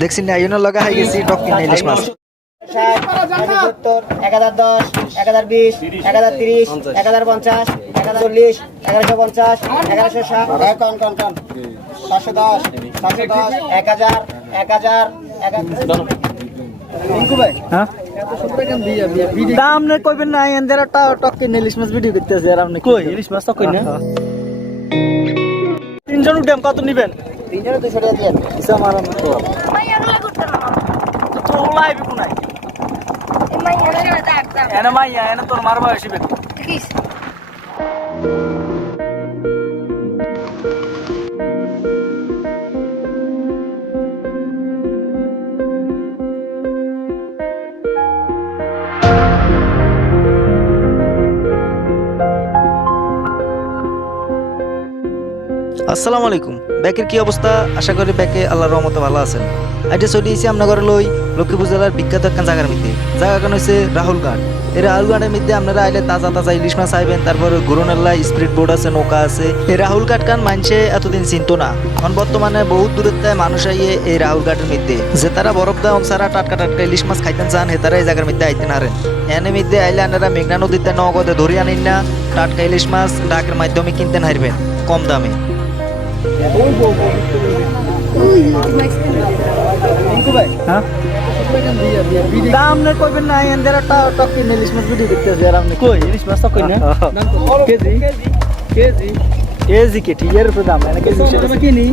দেখছি না ইউনো লগা হয়ে গেছি টক কিনে ইলিশ মাছ। ষাট নয়শো সত্তর এক হাজার দশ এক হাজার বিশ এক হাজার তিরিশ এক হাজার পঞ্চাশ এক হাজার চল্লিশ এগারোশো পঞ্চাশ এগারোশো ষাট কন কন কন সাতশো দশ সাতশো দশ এক হাজার এক হাজার এক দাম নে কইবেন না এন্দের টক কিনে ইলিশ মাছ ভিডিও করতেছে আর আপনি কই? ইলিশ মাছ টক কিনে? তিনজন কত নিবেন? তিনজনে দুশো টাকা দিয়ে ইসা মারাম তো তো লাইভ কোনাই এনে মাইয়া এনে তোর মারবা আসিবে আসসালামু আলাইকুম। ব্যাকের কি অবস্থা? আশা করি ব্যাকে আল্লাহর রহমতে ভালো আছেন। আইটা চলে এসেছি আপনার লই লক্ষ্মীপুর জেলার বিখ্যাত একখান জায়গার মধ্যে। জায়গাখান হচ্ছে রাহুল ঘাট। এই রাহুল ঘাটের মধ্যে আপনারা আইলে তাজা তাজা ইলিশ মাছ আইবেন, তারপর গুরুনাল্লা স্পিড বোর্ড আছে, নৌকা আছে। এই রাহুল ঘাট কান মানছে এতদিন চিনতো না। এখন বর্তমানে বহুত দূরত্বে মানুষ আইয়ে এই রাহুল ঘাটের মধ্যে। যে তারা বরফ দেয় সারা টাটকা টাটকা ইলিশ মাছ খাইতেন চান হে তারা এই জায়গার মধ্যে আইতেন হারেন। এনে মধ্যে আইলে আপনারা মেঘনা নদীতে নগদে ধরে আনিন না, টাটকা ইলিশ মাছ ডাকের মাধ্যমে কিনতেন হারবেন, কম দামে। হ্যাঁ? দাম নে কইবেন না এন্দের টক কিনে ইলিশ মাছ ভিডিও করতেছে আর আপনি কই? ইলিশ মাছ টক কিনে কেজি? কেজি। কেজি কে? ঠিক এর উপরে দাম না কেজি সেটা কিনি?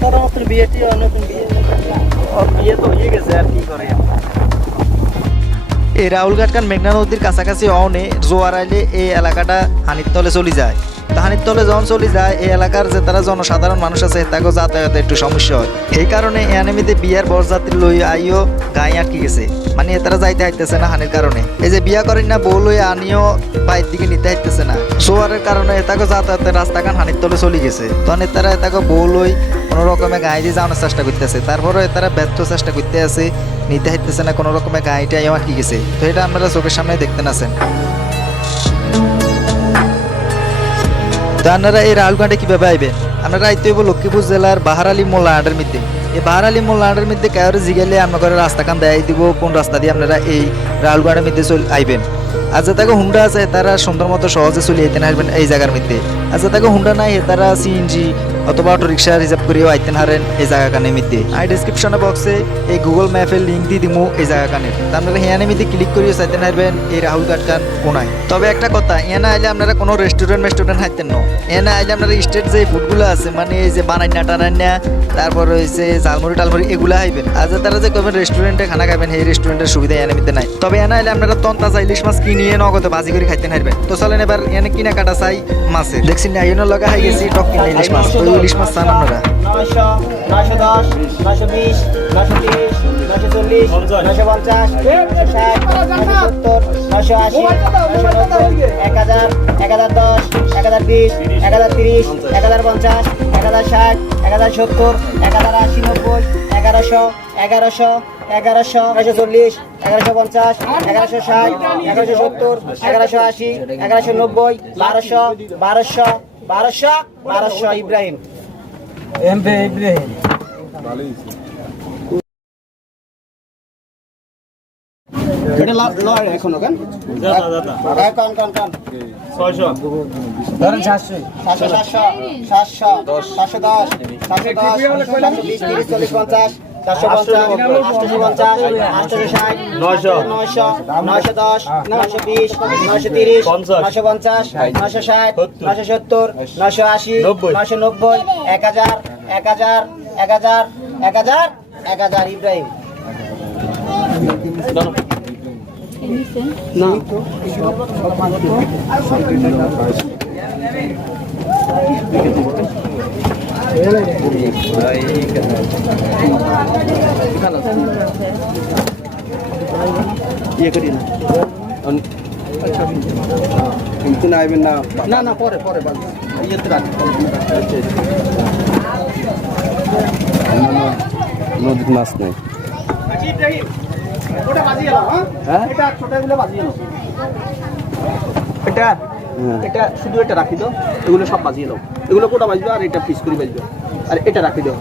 তোর নতুন বিয়েটি নতুন বিয়ে বিয়ে তো হয়ে গেছে আর কি করে এই রাহুলঘাট কান মেঘনা নদীর কাছাকাছি অনে জোয়ার আইলে এই এলাকাটা হানির তলে চলে যায়। তা হানির তলে যখন চলে যায়, এই এলাকার যে তারা জনসাধারণ মানুষ আছে তাকে যাতায়াতে একটু সমস্যা হয়। সেই কারণে এনামিতে বিয়ার বরযাত্রী লই আইও গায়ে আটকে গেছে। মানে তারা যাইতে হাইতেছে না হানির কারণে। এই যে বিয়া করেন না, বউ লই আনিও বাইর দিকে নিতে হাইতেছে না। জোয়ারের কারণে এটাকে যাতায়াতের রাস্তাখান হানির তলে চলে গেছে। তখন তারা এটাকে বউ লই কোনো রকমে গায়ে দিয়ে যাওয়ানোর চেষ্টা করতেছে। তারপরে তারা ব্যর্থ চেষ্টা করতে আছে, নিতে হাইতেছে না, কোনো রকমে গাড়িটা আমার কি গেছে। তো এটা আপনারা চোখের সামনে দেখতে আছেন। আপনারা এই রাহুলঘাটে কীভাবে আইবেন আপনারা আইতে হইব লক্ষ্মীপুর জেলার বাহারালি মোল্লাহাটের মধ্যে এই বাহারালি মোল্লাহাটের মধ্যে কায়রে জিগাইলে আপনার রাস্তা কান দেয় দিব, কোন রাস্তা দিয়ে আপনারা এই রাহুলঘাটের মধ্যে চল আইবেন। আর যে তাকে হুন্ডা আছে, তারা সুন্দর মতো সহজে চলে আইতেন আসবেন এই জায়গার মধ্যে আর যে তাকে হুন্ডা নাই, তারা সিএনজি অথবা অটো রিক্সা রিজার্ভ করেও আইতেন হারেন এই জায়গা কানের মধ্যে আই ডিসক্রিপশনে বক্সে এই গুগল ম্যাপের লিঙ্ক দিয়ে দিমু এই জায়গা কানের তা আপনারা হিয়ানের মধ্যে ক্লিক করিও চাইতেন হারবেন এই রাহুল ঘাট কান কোনায়। তবে একটা কথা এনা আইলে আপনারা কোনো রেস্টুরেন্ট মেস্টুরেন্ট হাইতেন না। এনা আইলে আপনারা স্টেট যে ফুডগুলো আছে মানে এই যে বানাই না টানাই না তারপর হয়েছে ঝালমুড়ি, টালমুড়ি, এগুলো হাইবেন আর যে তারা যে কবেন রেস্টুরেন্টে খানা খাবেন এই রেস্টুরেন্টের সুবিধা এনে মধ্যে নাই। তবে এনা আইলে আপনারা তন তাজা ইলিশ মাছ কিনিয়ে নগদে বাজি করে খাইতেন হারবেন। তো চলেন এবার এনে কিনা কাটা চাই মাছের। দেখছি না ইউনো লগা হাই গেছি, টক কিনে ইলিশ মাছ। ইলিশ মাছ চান আপনারা? দশ তিরিশ চল্লিশ পঞ্চাশ ষাট সত্তর আশি এক হাজার এক হাজার দশ, এক হাজার বিশ, এক হাজার তিরিশ, এক হাজার পঞ্চাশ, এক হাজার ষাট, এক হাজার সত্তর, এক হাজার আশি নব্বই এগারোশো এগারোশো এগারোশো চল্লিশ, এগারোশো পঞ্চাশ, এগারোশো ষাট, এগারোশো সত্তর, এগারোশো আশি, এগারোশো নব্বই, বারোশো বারোশো বারোশো বারোশো ইব্রাহিম। ইব্রাহিম। এটা লয় এখন ওখান কন কন কন। ধরেন সাতশো সাতশো সাতশো সাতশো সাতশো দশ সাতশো দশ সাতশো বিশ তিরিশ চল্লিশ পঞ্চাশ নয়শো ষাট নয়শো সত্তর নয়শো আশি নয়শো নব্বই এক হাজার এক হাজার এক হাজার এক হাজার এক হাজার ইব্রাহিম। ইয়ে করি না কিন্তু না আইবেন না না না পরে পরে ইয়েতে রাখি নদীর মাছ নেই হ্যাঁ এটা ছোটগুলো বাজিয়ে নাও এটা এটা শুধু এটা রাখি দাও এগুলো সব বাজিয়ে দাও। এগুলো কোটা বাজবে আর এটা পিস করে বাজবে। আর এটা রাখি দাও।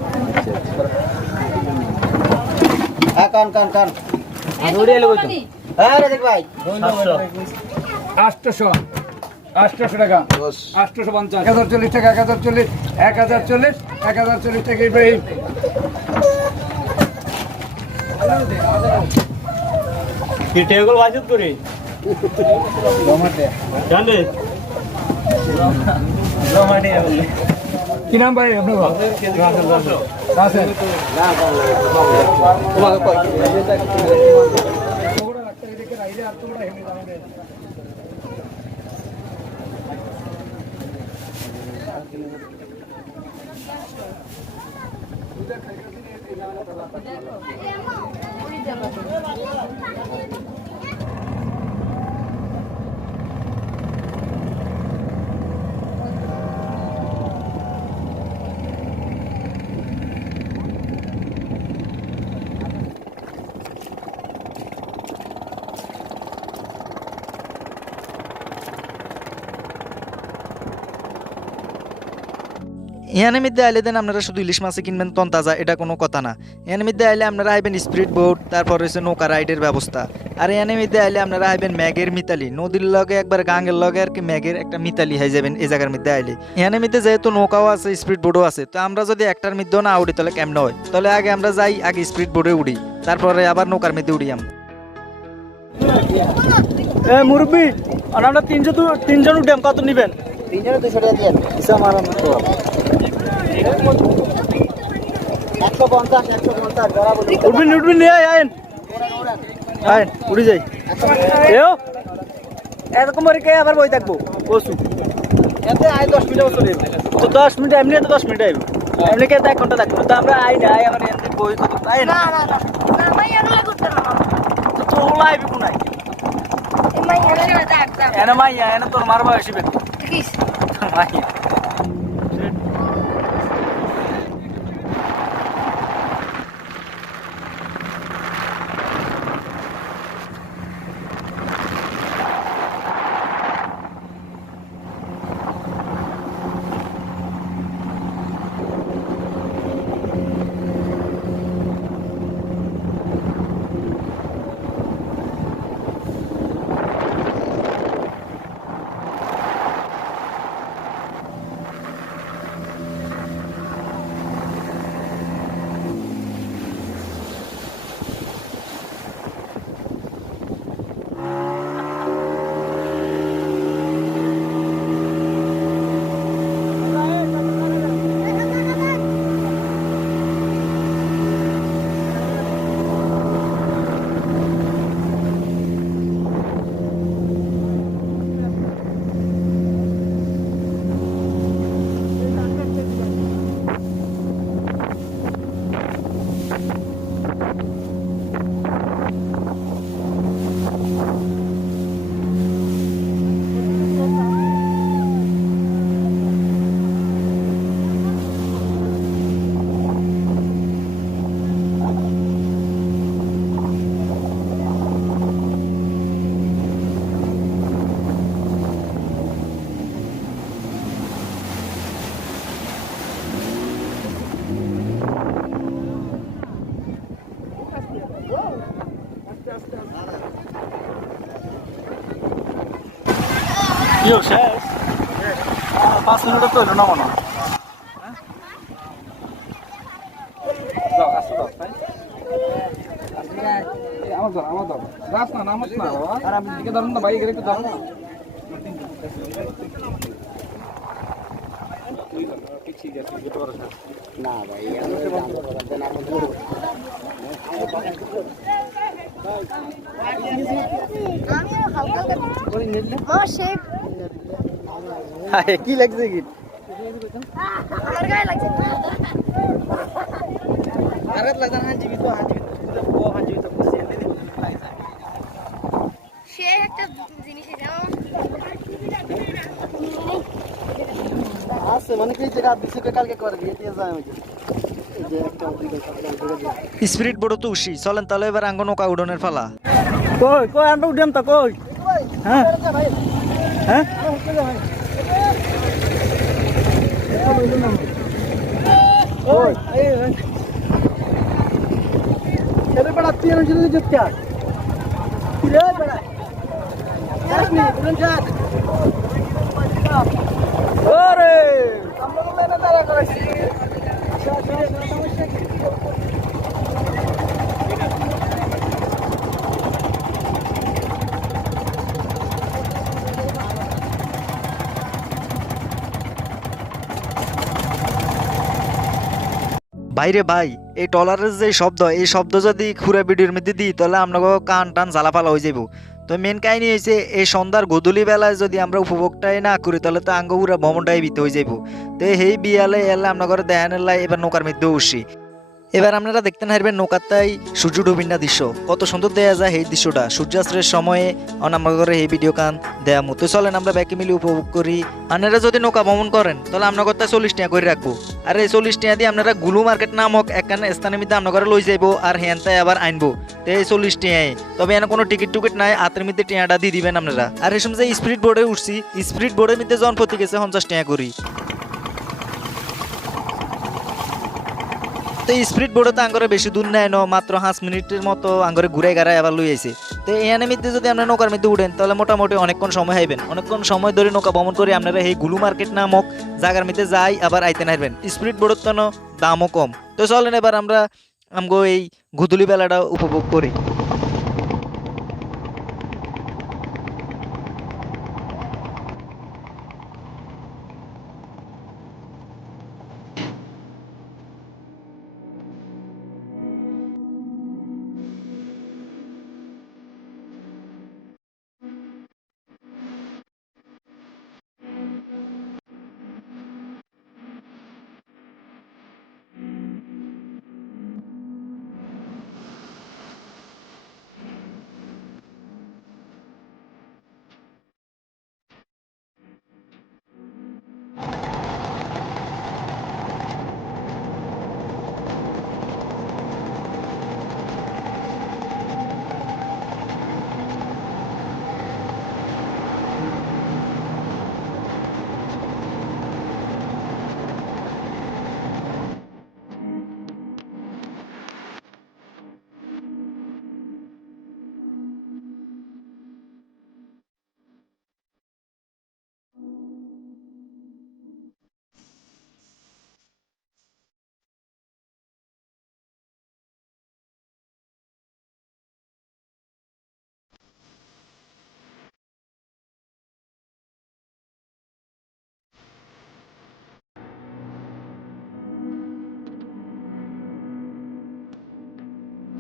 কান কান কান। দৌড়ে এলো তো হ্যাঁ রে দেখ ভাই আটশোশো আটশোশো টাকা। আটশোশো পঞ্চাশ। এক হাজার চল্লিশ টাকা এক হাজার চল্লিশ এক হাজার চল্লিশ এক হাজার চল্লিশ টাকা ইব্রাহিম টেগুলো বাজুত করি জানে কি নাম ভাই আপনার রাসেল। এখানে মধ্যে আইলে দেন আপনারা শুধু ইলিশ মাছে কিনবেন তন তাজা এটা কোনো কথা না। এখানে মধ্যে আইলে আপনারা আইবেন স্পিড বোট তারপর হচ্ছে নৌকা রাইডের ব্যবস্থা। আর এখানে মধ্যে আইলে আপনারা আইবেন ম্যাগের মিতালি। নদীর লগে একবার গাঙ্গের লগে আর কি ম্যাগের একটা মিতালি হয়ে যাবেন এই জায়গার মধ্যে আইলে। এখানে মধ্যে যেহেতু নৌকাও আছে স্পিড বোটও আছে তো আমরা যদি একটার মধ্যেও না উড়ি তাহলে কেমন হয়? তাহলে আগে আমরা যাই আগে স্পিড বোটে উড়ি তারপরে আবার নৌকার মধ্যে উড়ি আমরা। এ মুরব্বি আমরা তিনজন তিনজন উঠেম কত নিবেন? তিনজনে দুশো টাকা দিয়ে। একশো পঞ্চাশ একশো পঞ্চাশ উঠবিন উঠবিন নিয়ে আইন আইন উঠে যাই এও এরকম করে কে আবার বই থাকব বসু এতে আই দশ মিনিট বসে তো দশ মিনিট এমনি তো দশ মিনিট আইব এমনি কে এক ঘণ্টা থাকব তো আমরা আই না আই আমার এমনি বই কত আই না তো তোলা আইবি কোনাই এনে মাইয়া এনে তোর মার বয়সী বেটি ঠিক মাইয়া ইয়ো শেষ পাঁচ মিনিট তো হলো না মনে আমার ধর, আমার ধর। যাস না, নামোস না। আর আমি দিকে ধরুন না, বাইরে একটু ধরুন না। না ভাই কি লাগছে কি সে একটা জিনিস যেমন আছে মানে কি কালকে করে দিয়ে দিয়ে যায় স্পিড বোটও তো উসি চলেন তাহলে এবার আঙ্গ নৌকা উড়নের ফালা কই কই আমরা উঠেম তো, কই? বেড়া বেড়া। ওরে আমরা তো মেনে তারা করেছি বাইরে ভাই, এই টলারের যে শব্দ, এই শব্দ যদি খুঁড়ে ভিডিওর মধ্যে দিই, তাহলে আপনাকে কান টান জ্বালাপালা হয়ে যাব তো মেন কাহিনী হয়েছে এই সন্ধ্যার গধূলি বেলায় যদি আমরা উপভোগটাই না করি, তাহলে তো আঙ্গ পুরা ভ্রমণটাই বিতে হয়ে যাব তো সেই বিয়ালে এলে আমরা করে দেয়ানের লাই এবার নৌকার মধ্যে উঠছি। এবার আপনারা দেখতে পারবেন নৌকাতাই সূর্য ডুবিনা দৃশ্য। কত সুন্দর দেয়া যায় এই দৃশ্যটা। সূর্যাস্তের সময়ে অনাম্বা করে এই ভিডিও কান দেয়া মতো। চলেন আমরা ব্যাকে মিলে উপভোগ করি। আপনারা যদি নৌকা ভ্রমণ করেন, তাহলে আপনার কথা চল্লিশ টাকা করে রাখব। আর এই চল্লিশ টাকা দিয়ে আপনারা গুলু মার্কেট নামক একখান স্থানের মধ্যে আপনার ঘরে লই যাইবো, আর হ্যান্তায় আবার আনব এই চল্লিশ টাকায় তবে এখানে কোনো টিকিট টুকিট নাই, হাতের মধ্যে টিয়াটা দিয়ে দিবেন আপনারা। আর এই সময় যে স্পিড বোর্ডে উঠছি, স্পিড বোর্ডের মধ্যে জন প্রতি গেছে, পঞ্চাশ টাকা করি। তো স্পিড বোর্ডে তো আঙ্গরে বেশি দূর নেয় ন, মাত্র পাঁচ মিনিটের মতো আঙ্গরে ঘুরে গাড়ায় আবার লই আইছে। তো এখানে মধ্যে যদি আপনার নৌকার মধ্যে উঠেন, তাহলে মোটামুটি অনেকক্ষণ সময় হাইবেন। অনেকক্ষণ সময় ধরে নৌকা ভ্রমণ করে আপনারা এই গুলু মার্কেট নামক জায়গার মধ্যে যাই, আবার আইতে নাইবেন। স্পিড বোর্ডের তো দামও কম। তো চলেন এবার আমরা আমগো এই গুদুলি বেলাটা উপভোগ করি।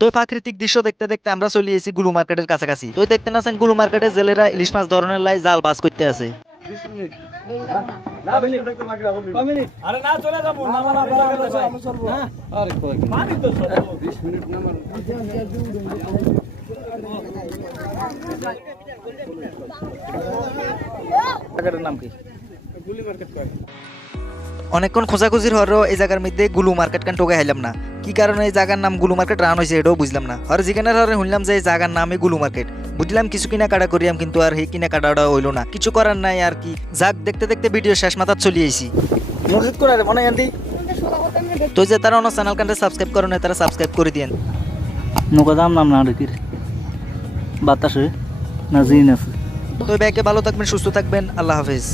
তো প্রাকৃতিক দৃশ্য দেখতে দেখতে আমরা চলে এসেছি গুলু মার্কেটের কাছাকাছি। তো দেখতে না গুলু মার্কেটের জেলেরা ইলিশ মাছ ধরনের লাই জাল বাস করতে আছে। আরে না চলে যাব অনেকক্ষণ খোঁজাখুঁজির হরও এই জায়গার মধ্যে গুলু মার্কেট কান টোকে হাইলাম না? কি কারণে এই জায়গার নাম গুলু মার্কেট রান হয়েছে এটাও বুঝলাম না। আর যেখানে হরে শুনলাম যে এই জায়গার নামই গুলু মার্কেট। বুঝলাম কিছু কিনা কাটা করিয়াম কিন্তু আর সেই কিনা কাটাটা হইল না। কিছু করার নাই আর কি। যাক দেখতে দেখতে ভিডিও শেষ মাথার চলে আইছি। মসজিদ করে মনে তো যে তারা অন্য চ্যানেল কান্টে সাবস্ক্রাইব করে না তারা সাবস্ক্রাইব করে দিয়েন। নৌকা দাম নাম না রেখির বাতাসে না জিন আছে। তো ব্যাকে ভালো থাকবেন সুস্থ থাকবেন আল্লাহ হাফেজ।